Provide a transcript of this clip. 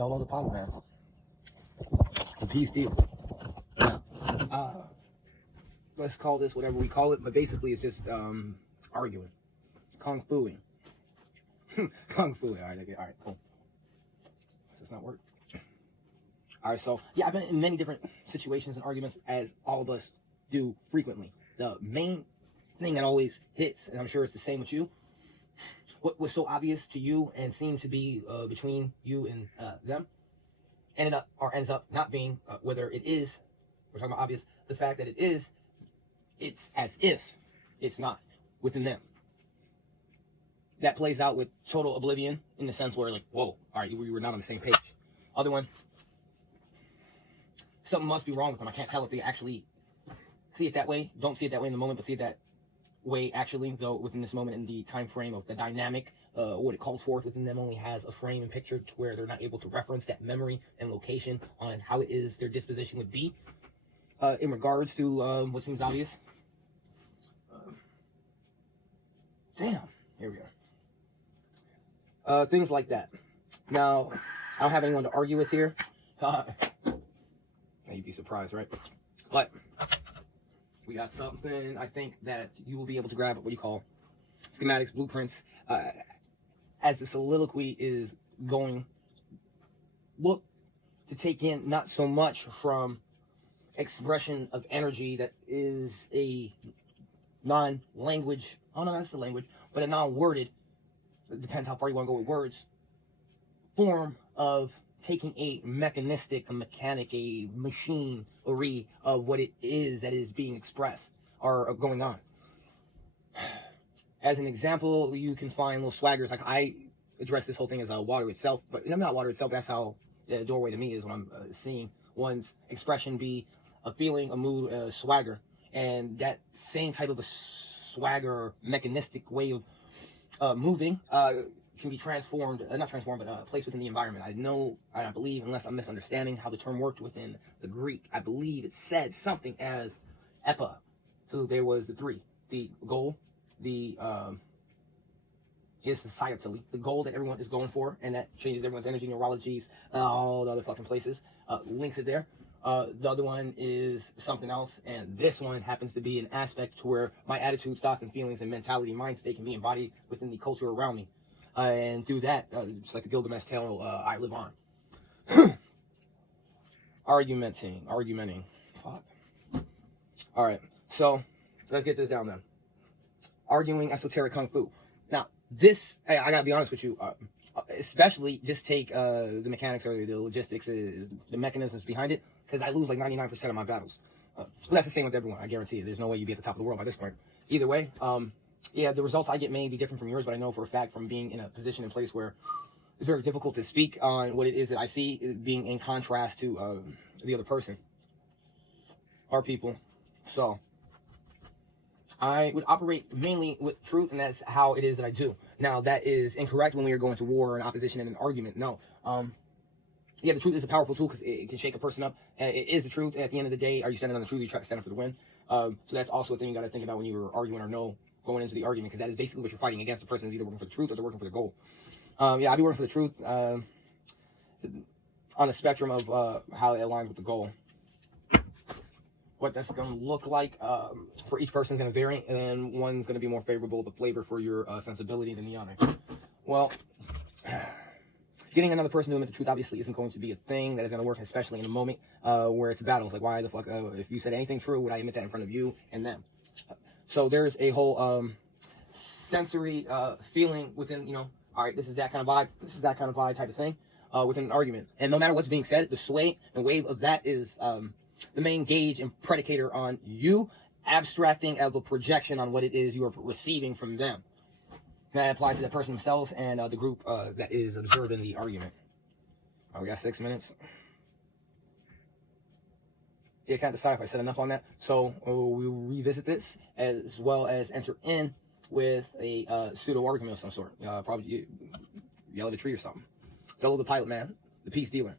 DOELOW the pilot man. The peace deal. Now, let's call this whatever we call it, but basically it's just arguing. Kung Fuing. Kung Fu. Alright, cool. Does this not work? Alright, so yeah, I've been in many different situations and arguments, as all of us do frequently. The main thing that always hits, and I'm sure it's the same with you, what was so obvious to you and seemed to be between you and them, ends up not being, whether it is, we're talking about obvious, the fact that it is, it's as if it's not within them. That plays out with total oblivion, in the sense where, like, whoa, all right, we were not on the same page. Other one, something must be wrong with them. I can't tell if they actually see it that way, don't see it that way in the moment, but see it that way actually, though within this moment in the time frame of the dynamic, what it calls forth within them only has a frame and picture to where they're not able to reference that memory and location on how it is their disposition would be in regards to what seems obvious. Damn, here we go. Things like that. Now, I don't have anyone to argue with here. You'd be surprised, right? But we got something, I think, that you will be able to grab what you call schematics, blueprints, as the soliloquy is going. Look to take in not so much from expression of energy that is a non-language, oh no, that's the language, but a non-worded, it depends how far you want to go with words, form of taking a mechanistic, a mechanic, a machinery of what it is that is being expressed or going on. As an example, you can find little swaggers. Like, I address this whole thing as water itself, but I'm not water itself. That's how the doorway to me is when I'm seeing one's expression be a feeling, a mood, a swagger. And that same type of a swagger, mechanistic way of moving, can be transformed, not transformed, but placed within the environment. I know, I believe, unless I'm misunderstanding how the term worked within the Greek, I believe it said something as epa. So there was the three, the goal, the societally, the goal that everyone is going for, and that changes everyone's energy, neurologies, all the other fucking places, links it there. The other one is something else, and this one happens to be an aspect to where my attitudes, thoughts, and feelings and mentality, mind state can be embodied within the culture around me. And through that, just like the Gilgamesh tale, I live on. Argumenting. Fuck. Alright, so let's get this down then. Arguing esoteric kung fu. Now, this, I gotta be honest with you, especially just take the mechanics or the logistics, the mechanisms behind it, because I lose like 99% of my battles. But that's the same with everyone, I guarantee you. There's no way you'd be at the top of the world by this point. Either way, yeah, the results I get may be different from yours, but I know for a fact from being in a position and place where it's very difficult to speak on what it is that I see being in contrast to the other person, our people. So I would operate mainly with truth, and that's how it is that I do. Now, that is incorrect when we are going to war or an opposition in an argument. No. Yeah, the truth is a powerful tool because it can shake a person up. It is the truth. At the end of the day, are you standing on the truth? Or you try to stand up for the win? So that's also a thing you got to think about when you were arguing or no going into the argument, because that is basically what you're fighting against. The person is either working for the truth or they're working for the goal. Yeah, I'd be working for the truth on a spectrum of how it aligns with the goal. What that's going to look like for each person is going to vary, and one's going to be more favorable, the flavor for your sensibility than the other. Well, getting another person to admit the truth obviously isn't going to be a thing that is going to work, especially in a moment where it's a battle. It's like, why the fuck, if you said anything true, would I admit that in front of you and them? So there's a whole sensory feeling within, you know, all right, this is that kind of vibe, this is that kind of vibe type of thing within an argument. And no matter what's being said, the sway and wave of that is the main gauge and predicator on you abstracting of a projection on what it is you are receiving from them. That applies to the person themselves and the group that is observed in the argument. We got 6 minutes. Yeah, I can't decide if I said enough on that. So we'll revisit this as well as enter in with a pseudo argument of some sort. Probably yell at a tree or something. DOELOW the pilot man, the peace dealer.